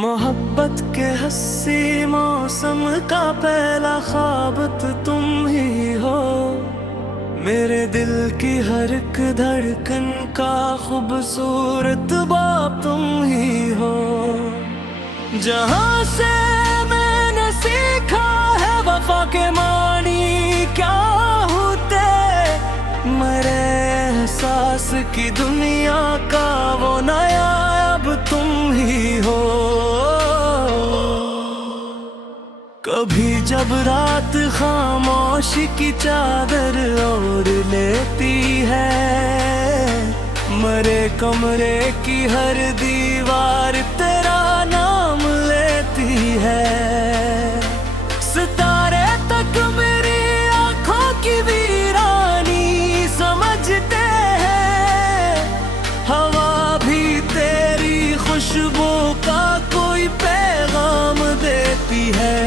मोहब्बत के हंसी मौसम का पहला ख्वाब तो तुम ही हो। मेरे दिल की हर एक धड़कन का खूबसूरत बाप तुम ही हो। जहाँ से मैंने सीखा है वफा के मानी क्या होते, मेरे एहसास की दुनिया का वो नया अब तुम ही हो। कभी जब रात खामोशी की चादर ओढ़ लेती है, मरे कमरे की हर दीवार तेरा नाम लेती है। सितारे तक मेरी आंखों की वीरानी समझते हैं, हवा भी तेरी खुशबू का कोई पैगाम देती है।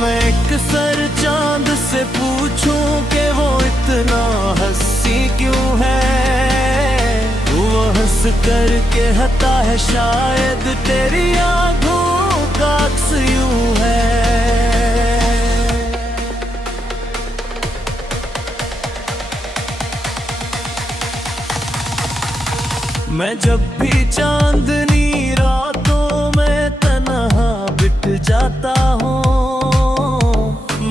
मैं एक सर चांद से पूछूं कि वो इतना हंसी क्यों है, वो हंस करके हंसता है शायद तेरी आंखों का अक्स यूं है। मैं जब भी चांदनी रातों में तन्हा बिट जाता हूँ,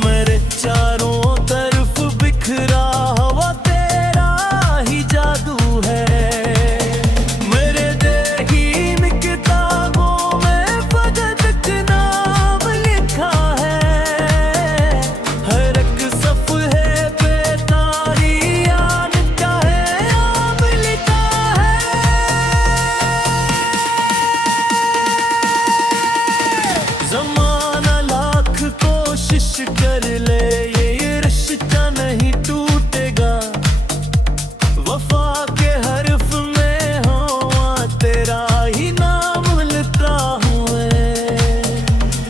मेरे चारों तरफ बिखरा हुआ तेरा ही जादू है। मेरे देखी किताबों में फकत एक नाम लिखा है, हर एक सफ़े पे तारीयान का है नाम लिखा है। ज़माना लाख कोशिश कर ले ये रिश्ता नहीं टूटेगा, वफा के हर्फ में हो तेरा ही नाम लिखता हूँ मैं।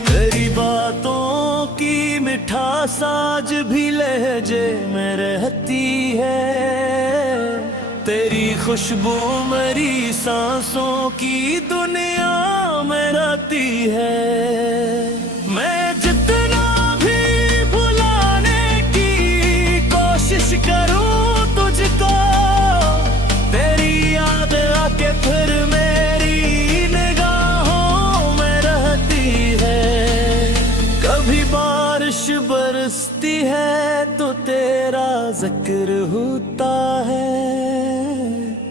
तेरी बातों की मिठास आज भी लहजे में रहती है, तेरी खुशबू मेरी सांसों की दुनिया में रहती है। मैं जितना भी भुलाने की कोशिश करूं तुझको, तेरी याद आके फिर मेरी निगाहों में रहती है। कभी बारिश बरसती है तो तेरा जिक्र होता है,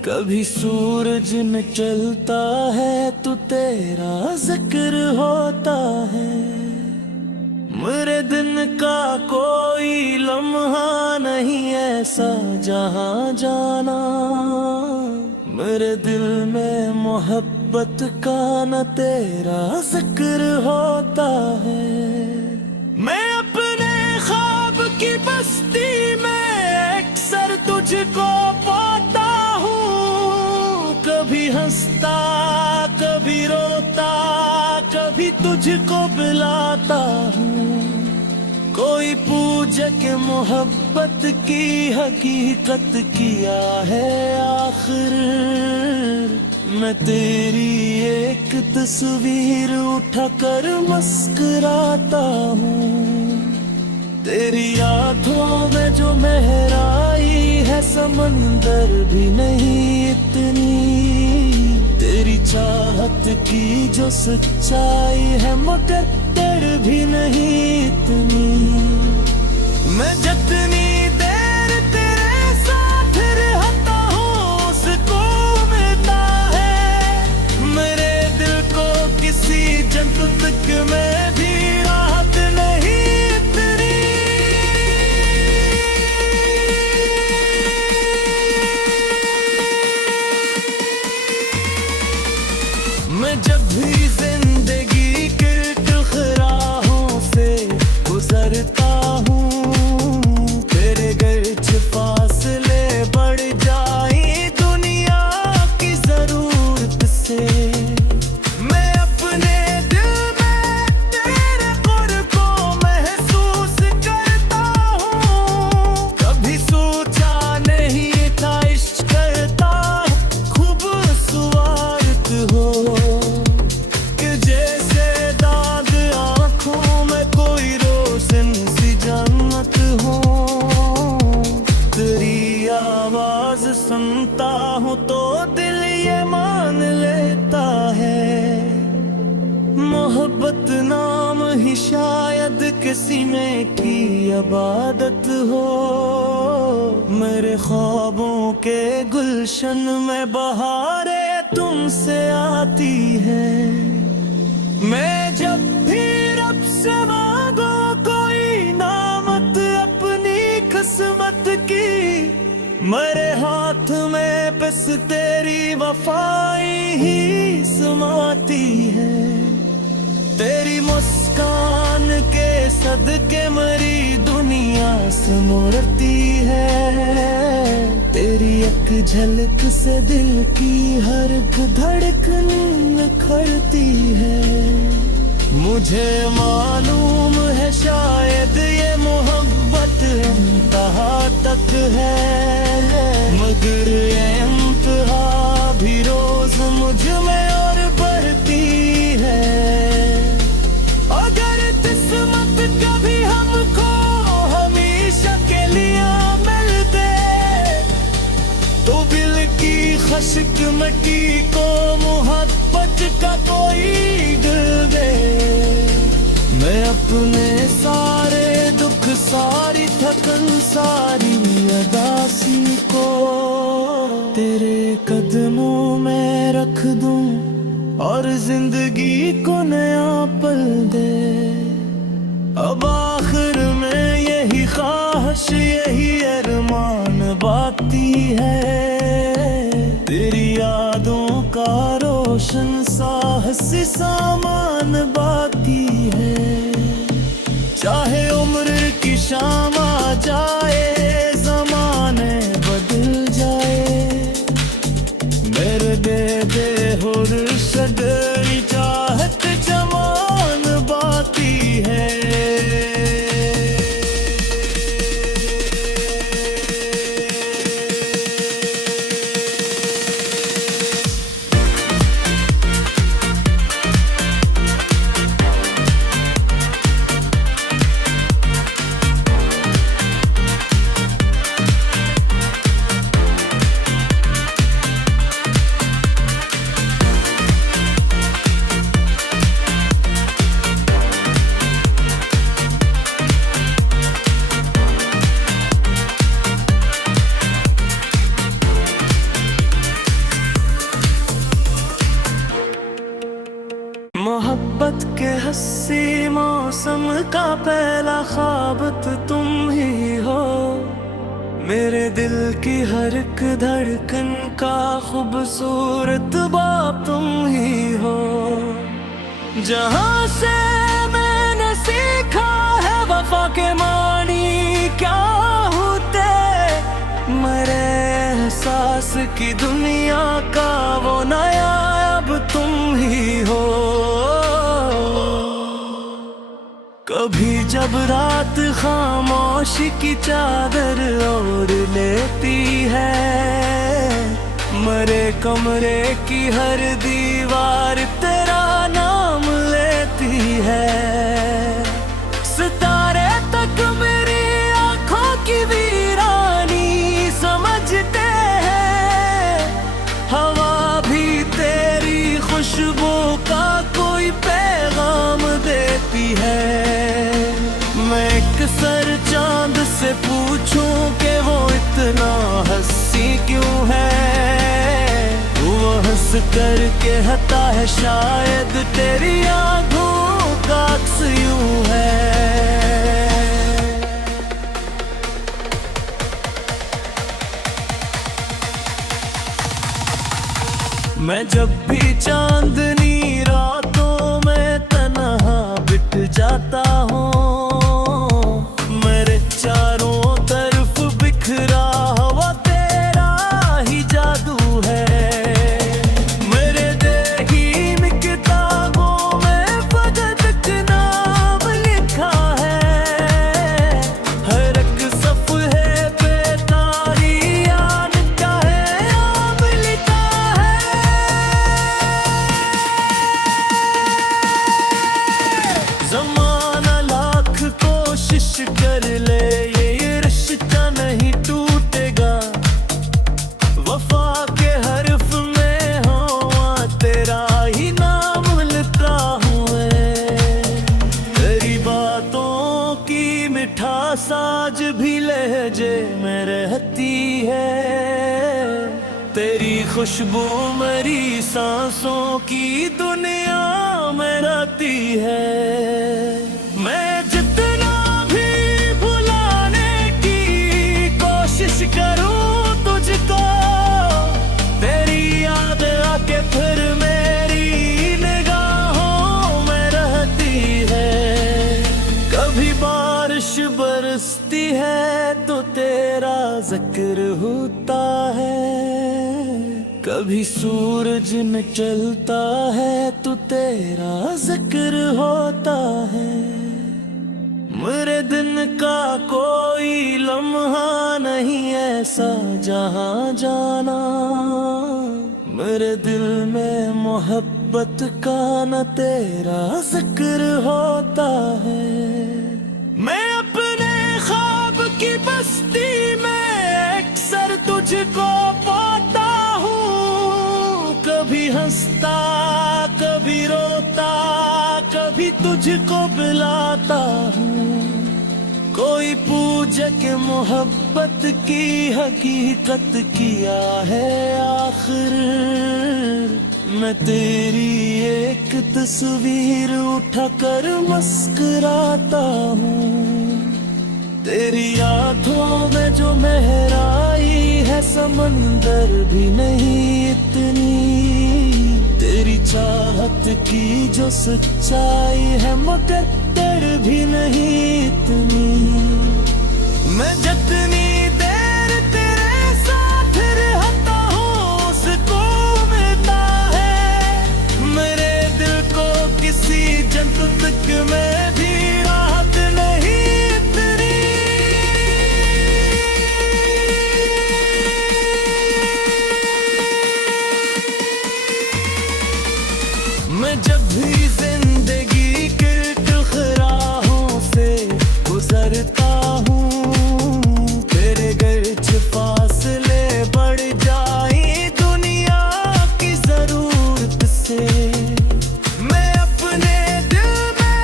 कभी सूरज निकलता है तो तेरा जिक्र होता है। मेरे दिन का कोई लम्हा नहीं ऐसा जहां जाना, मेरे दिल में मोहब्बत का न तेरा जिक्र होता है। मैं अपने ख्वाब की बस्ती में अक्सर तुझको पाता हूँ, कभी हंसता कभी रोता कभी तुझको बुलाता हूँ। कोई पूछे कि मोहब्बत की हकीकत क्या है आखिर, मैं तेरी एक तस्वीर उठाकर मुस्कुराता हूँ। तेरी आँखों में जो गहराई है समंदर भी नहीं इतनी, तेरी चाहत की जो सच्चाई है मुकद्दर भी नहीं इतनी। मैं जितनी देर तेरे साथ रहता हूँ सुकून मिलता है, मेरे दिल को किसी जन्नत में भी राहत नहीं इतनी। मैं जब भी जिंदगी के टकराहों से गुजरता हूँ, तेरे गर्ज फासले बढ़ जाए दुनिया की जरूरत से, मैं अपने दिल में तेरे कुर्ब को महसूस करता हूँ। कभी सोचा नहीं था इश्क करता खूबसूरत हो, मोहब्बत नाम ही शायद किसी में की इबादत हो। मेरे ख्वाबों के गुलशन में बहारें तुमसे आती है। मैं जब भी रब से मांगो कोई नामत अपनी किस्मत की, मेरे हाथ में बस तेरी वफाई ही समाती है। तेरी मुस्कान के सदके मरी दुनिया संवरती है। तेरी एक झलक से दिल की हर धड़कन निखरती है। मुझे मालूम है शायद ये मोहब्बत इंतहा तक है, मगर ये इंतहा भी रोज मुझ में और बढ़ती है। अगर किस्मत कभी हमको हमेशा के लिए मिल दे, तो दिल की खश्क मिट्टी को मोहब्बत का कोई दिल दे। मैं अपने सारे दुख, सारी थकन, सारी उदासी को तेरे कदमों में रख दूं और जिंदगी को नया पल दे। अब आखिर में यही ख्वाहिश, यही अरमान बाकी है। तेरी यादों का रोशन साहसी सामान बाकी है। चाहे उम्र की शाम आ जाए, ज़माने बदल जाए, मेरे बेदे हुर सदरी चाहत जमान बाकी है। मोहब्बत के हंसी मौसम का पहला ख्वाब तो तुम ही हो। मेरे दिल की हर एक धड़कन का खूबसूरत बाप तुम ही हो। जहाँ से मैंने सीखा है वफा के मानी क्या होते, मेरे एहसास की दुनिया का वो नया अब तुम ही हो। कभी जब रात खामोशी की चादर ओढ़ लेती है, मरे कमरे की हर दीवार तेरा नाम लेती है। सितारे तक मेरी आंखों की वीरानी समझते हैं, हवा भी तेरी खुशबू का कोई पैगाम देती है। मैं एक सर चांद से पूछूं कि वो इतना हंसी क्यों है, वो हंस करके हंसता है शायद तेरी आंखों का अक्स यूं है। मैं जब भी चांदनी रातों में तन्हा बिट जाता हूँ, मेरे चारों तरफ बिखरा हुआ तेरा ही जादू है। मेरे देहीन किताबों में फकत का नाम लिखा है, हर एक सफ़े पे तारी याद का है आम लिखा है। खुशबू मेरी सांसों की दुनिया में रहती है। मैं जितना भी भुलाने की कोशिश करूं तुझको, तेरी याद आके फिर मेरी निगाहों में रहती है। कभी बारिश बरसती है तो तेरा जिक्र होता है, कभी सूरज निकलता है तो तेरा जिक्र होता है। मेरे दिन का कोई लम्हा नहीं ऐसा जहां जाना, मेरे दिल में मोहब्बत का न तेरा जिक्र होता है। मैं अपने ख्वाब की बस्ती में अक्सर तुझको पाता हूँ, कभी हंसता कभी रोता, कभी तुझको बुलाता हूँ। कोई पूछे कि मोहब्बत की हकीकत क्या है आखिर, मैं तेरी एक तस्वीर उठाकर मुस्कुराता हूँ। तेरी आँखों में जो गहराई है समंदर भी नहीं इतनी, तेरी चाहत की जो सच्चाई है मुकद्दर भी नहीं इतनी। मैं जितनी देर तेरे साथ रहता हूँ सुकून मिलता है, मेरे दिल को किसी जन्नत में भी राहत नहीं इतनी। मैं जब भी जिंदगी के राहों से गुजरता हूँ, तेरे गर्ज फासले बढ़ जाए दुनिया की जरूरत से, मैं अपने दिल में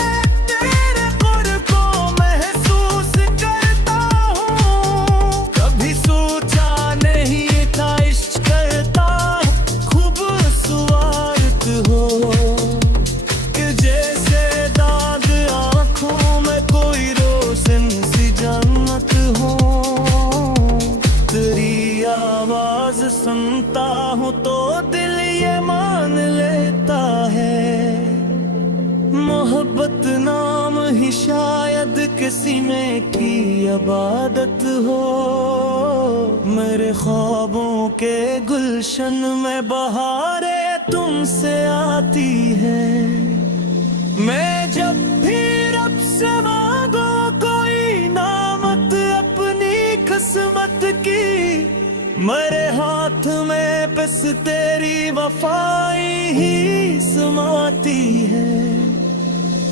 तेरे कुर्ब को महसूस करता हूँ। कभी सोचा नहीं था इश्क करता खूबसूरत हो, कि जैसे दाग आँखों में कोई रोशन सी जन्नत हो। तेरी आवाज सुनता हूँ तो दिल ये मान लेता है, मोहब्बत नाम ही शायद किसी में की इबादत हो। मेरे ख्वाबों के गुलशन में बहारें तुमसे आती है। मैं जब भी रब से मांगो कोई नामत अपनी किस्मत की, मेरे हाथ में बस तेरी वफाई ही समाती है।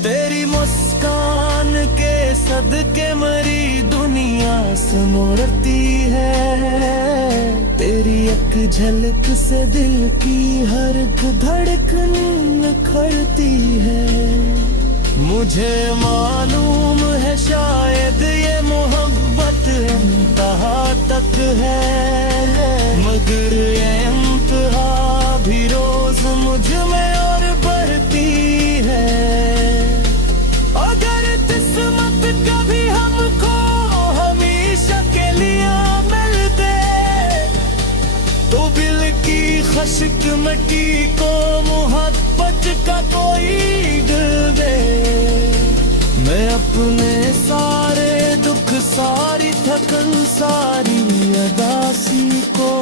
तेरी मुस्कान के सदके मेरी दुनिया संवरती है, तेरी एक झलक से दिल की हर एक धड़कन निखरती है। मुझे मालूम है शायद ये मोहब्बत इंतहा तक है, मगर ये इंतहा भी रोज मुझ में और बढ़ती है। अगर किस्मत कभी हमको हमेशा के लिए मिल दे, तो दिल की खश्क मिट्टी को मोहब्बत का कोई दिल दे। मैं अपने सारे दुख सारी थकन सारी अदासी को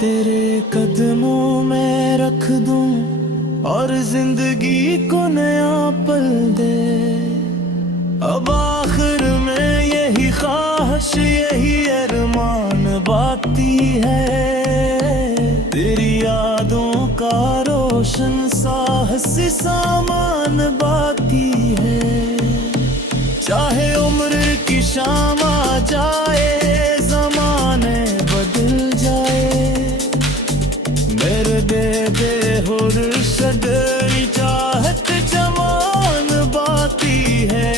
तेरे कदमों में रख दूं और जिंदगी को नया पल दे। अब आखिर में यही ख्वाहिश यही अरमान बाकी है, तेरी यादों का रोशन साहसी सामान बाकी है। चाहे उम्र की शाम आ जाए जमाने बदल जाए, मेरे बेबे हुर सदरी चाहत जमान बाकी है।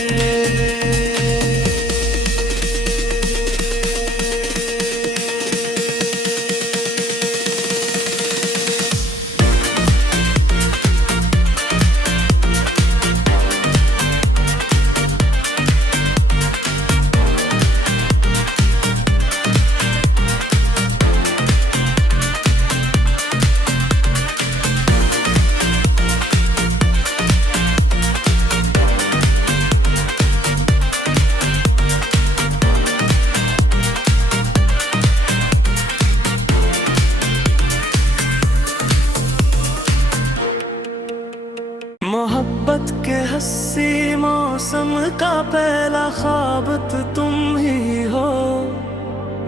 मोहब्बत के हंसी मौसम का पहला ख्वाब तो तुम ही हो।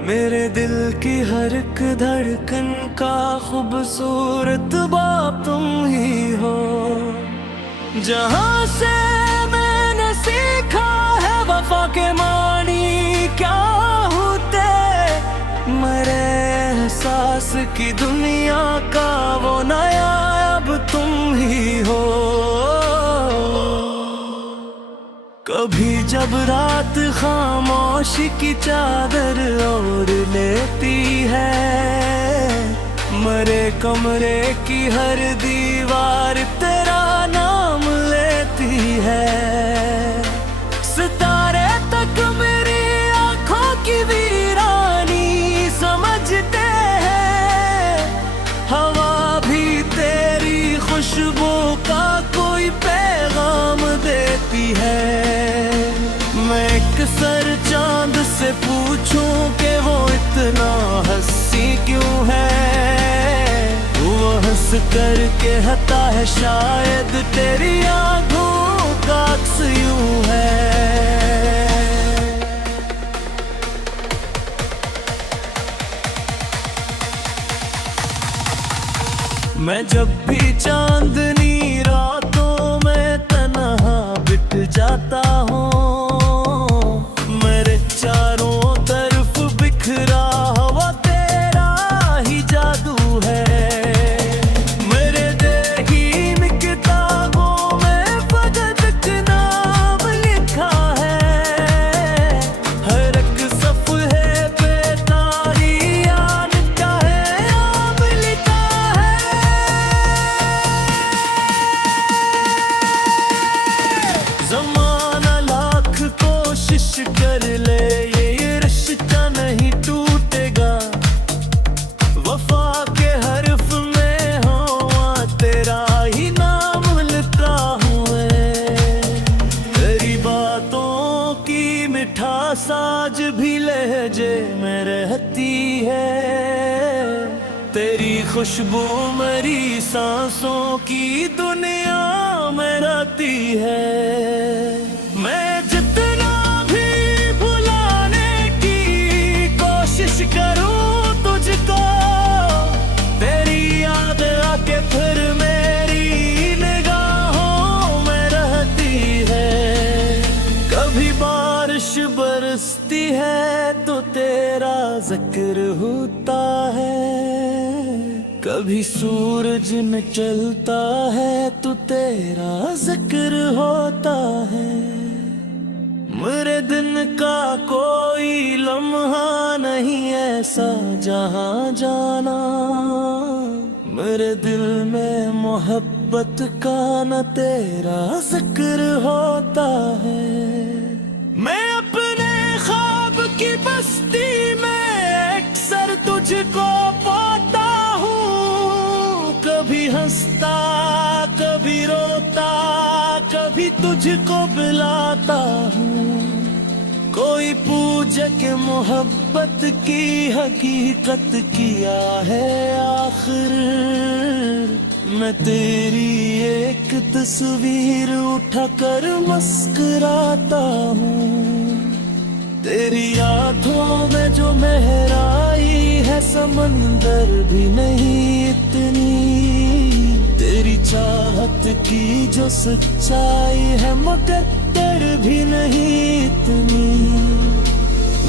मेरे दिल की हर एक धड़कन का खूबसूरत बाप तुम ही हो। जहाँ से मैंने सीखा है वफा के मानी क्या होते, मेरे एहसास की दुनिया का वो नया अब तुम ही हो। कभी जब रात खामोशी की चादर ओढ़ लेती है, मरे कमरे की हर दीवार तेरा नाम लेती है। सितारे तक मेरी आंखों की वीरानी समझते हैं, हवा भी तेरी खुशबू का कोई पैगाम देती है। मैं एक सर चांद से पूछूं कि वो इतना हंसी क्यों है, वो हंस करके हंसता है शायद तेरी आंखों का अक्स यूं है। मैं जब भी चांदनी रातों में तन्हा बिट जाता हूँ, मेरे चारों तरफ बिखरा हुआ तेरा ही जादू है। मेरे देखी किताबों में फकत एक नाम लिखा है, हर एक सफ़े पे तारियान का है नाम लिखा है। ज़माना लाख कोशिश कर ले ये रिश्ता नहीं टूटेगा, वफा के हर्फ में हो तेरा ही नाम लिखा हूँ मैं। तेरी बातों की मिठास आज भी लहजे में रहती है, तेरी खुशबू मेरी सांसों की दुनिया में रहती है। मैं जितना भी भुलाने की कोशिश करूं तुझको, तेरी याद आके फिर मेरी निगाहों में रहती है। कभी बारिश बरसती है तो तेरा जिक्र होता है, कभी सूरज निकलता है तो तेरा जिक्र होता है। मेरे दिन का कोई लम्हा नहीं ऐसा जहां जाना, मेरे दिल में मोहब्बत का न तेरा जिक्र होता है। मैं अपने ख्वाब की बस्ती में अक्सर तुझको पाता हूँ, कभी हंसता कभी रोता कभी तुझको बुलाता हूँ। कोई पूछे कि मोहब्बत की हकीकत क्या है आखिर, मैं तेरी एक तस्वीर उठाकर मुस्कुराता हूँ। तेरी आँखों में जो गहराई है समंदर भी नहीं इतनी, तेरी चाहत की जो सच्चाई है मुकद्दर भी नहीं इतनी।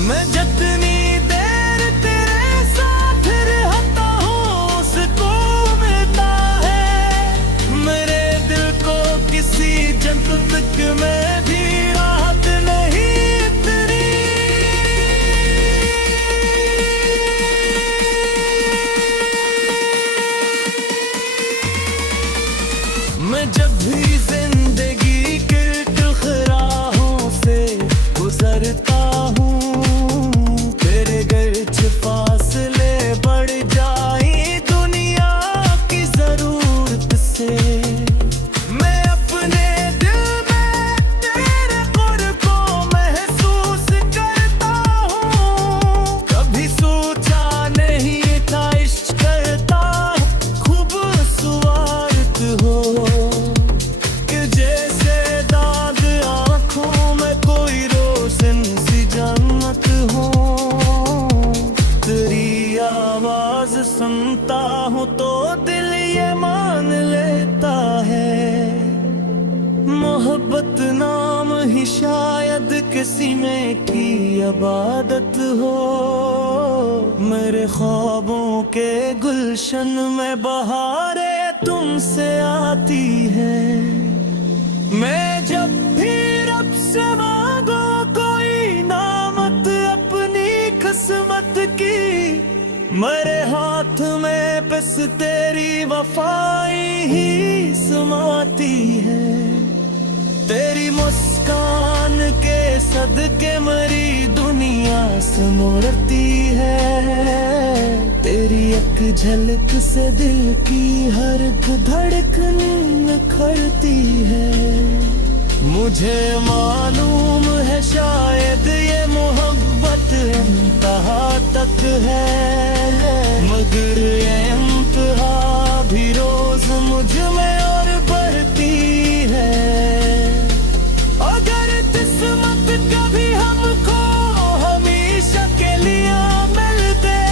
मैं जितनी देर तेरे साथ रहता हूँ सुकून मिलता है, मेरे दिल को किसी जन्नत में भी राहत नहीं इतनी। मैं जब भी जिंदगी के राहों से गुजरता हूँ, तेरे गर्ज फासले बढ़ जाए दुनिया की जरूरत से, मैं अपने दिल में तेरे कुर्ब को महसूस करता हूँ। कभी सोचा नहीं था इश्क करता खूबसूरत हो, मोहब्बत नाम ही शायद किसी में की इबादत हो। मेरे ख्वाबों के गुलशन में बहारें तुमसे आती है। मैं जब भी रब से मांगो कोई नामत अपनी किस्मत की, मेरे हाथ में बस तेरी वफाई ही समाती है। तेरी मुस्कान के सदके मरी दुनिया संवरती है। तेरी एक झलक से दिल की हर धड़कन निखरती है। मुझे मालूम है शायद ये मोहब्बत इंतहा तक है, मगर ये इंतहा भी रोज मुझ में और बढ़ती है। अगर किस्मत कभी हमको हमेशा के लिए मिल दे,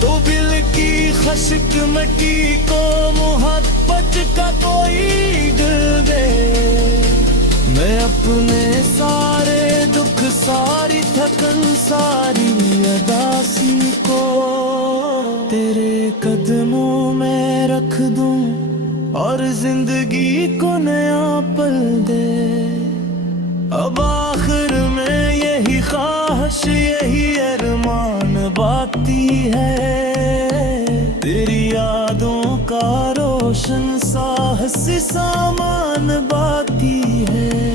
तो दिल की खश्क मिट्टी को मोहब्बत का कोई दिल दे। मैं अपने सारे दुख, सारी थकन, सारी उदासी को तेरे कदमों में रख दूं और जिंदगी को नया पल दे। अब आखिर में यही ख्वाहिश, यही अरमान बाकी है। तेरी यादों का रोशन साहस सामान बाकी है।